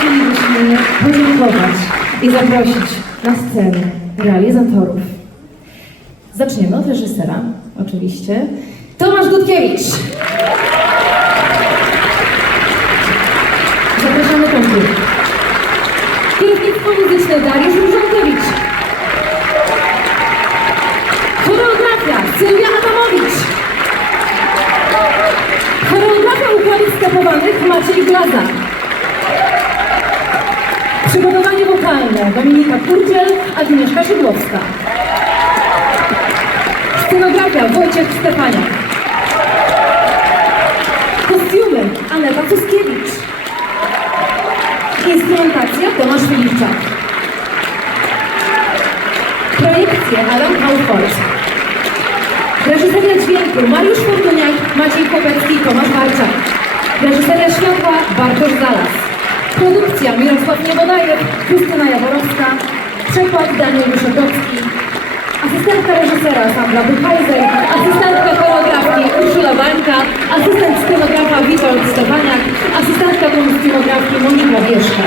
Teraz chcielibyśmy podziękować i zaprosić na scenę realizatorów. Zaczniemy od reżysera, oczywiście. Tomasz Dudkiewicz. Zapraszamy konkursy. Kierownictwo muzyczne Dariusz Różątewicz. Choreografia Sylwia Adamowicz. Choreografia układów stepowanych Maciej Glaza. Przygotowanie wokalne Dominika Kurdziel, Agnieszka Szydłowska. Scenografia Wojciech Stefaniak. Kostiumy Aneta Tuskiewicz. Instrumentacja Tomasz Filiczak. Projekcje Adam Kaufhold. Reżyseria dźwięku Mariusz Fortuniak, Maciej Kopecki, Tomasz Marczak. Reżyseria światła Bartosz Zalas. Produkcja Mirosław Niebodajew, Krystyna Jaworowska. Przekład Daniel Wyszedowski. Asystentka reżysera Sandra Buchheiser. Asystentka choreografii Urszula Bańka. Asystent scenografa Witold Stefaniak. Asystentka kostiumografii Monika Wieszka.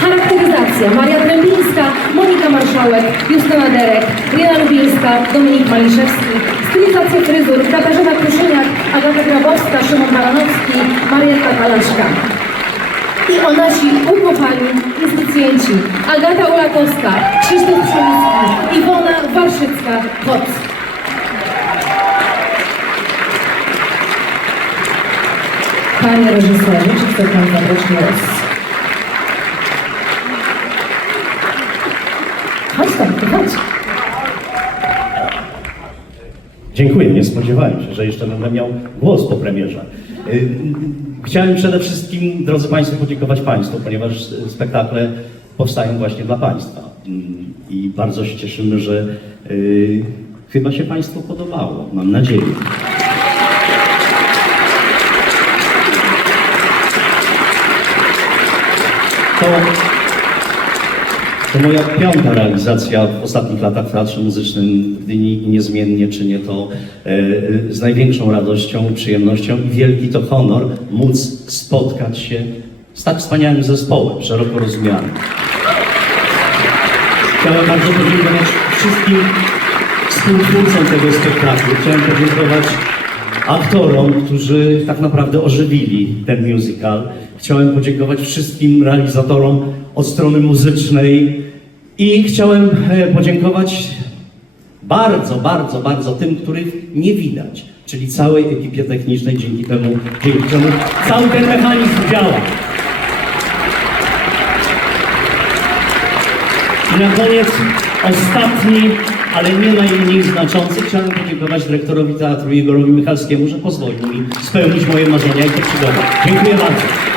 Charakteryzacja Maria Trębińska, Monika Marszałek, Justyna Derek, Riena Lubińska, Dominik Maliszewski, stylizacja fryzur Katarzyna Kruszyniak, Agata Grabowska, Szymon Maranowski, Marietta Kalaszka. I o nasi ukochani instytucjenci Agata Ulatowska, Krzysztof Przemyski, Iwona Warszycka-Hoc. Panie reżyserze, czy chce Pan zabrać głos? Chodź tam, chodź. Dziękuję, nie spodziewałem się, że jeszcze będę miał głos po premierze. Y, Chciałem przede wszystkim, drodzy Państwo, podziękować Państwu, ponieważ spektakle powstają właśnie dla Państwa. Mm, I bardzo się cieszymy, że y, chyba się Państwu podobało, mam nadzieję. To to moja piąta realizacja w ostatnich latach w Teatrze Muzycznym Gdyni i niezmiennie czynię to e, z największą radością przyjemnością i wielki to honor móc spotkać się z tak wspaniałym zespołem, szeroko rozumianym. Chciałem bardzo podziękować wszystkim współtwórcom tego spektaklu. Chciałem podziękować aktorom, którzy tak naprawdę ożywili ten musical. Chciałem podziękować wszystkim realizatorom od strony muzycznej i chciałem e, podziękować bardzo, bardzo, bardzo tym, których nie widać, czyli całej ekipie technicznej, dzięki temu, dzięki temu cały ten mechanizm działa. I na koniec ostatni, ale nie najmniej znaczący, chciałem podziękować dyrektorowi teatru Igorowi Michalskiemu, że pozwolił mi spełnić moje marzenia i te przygody. Dziękuję bardzo.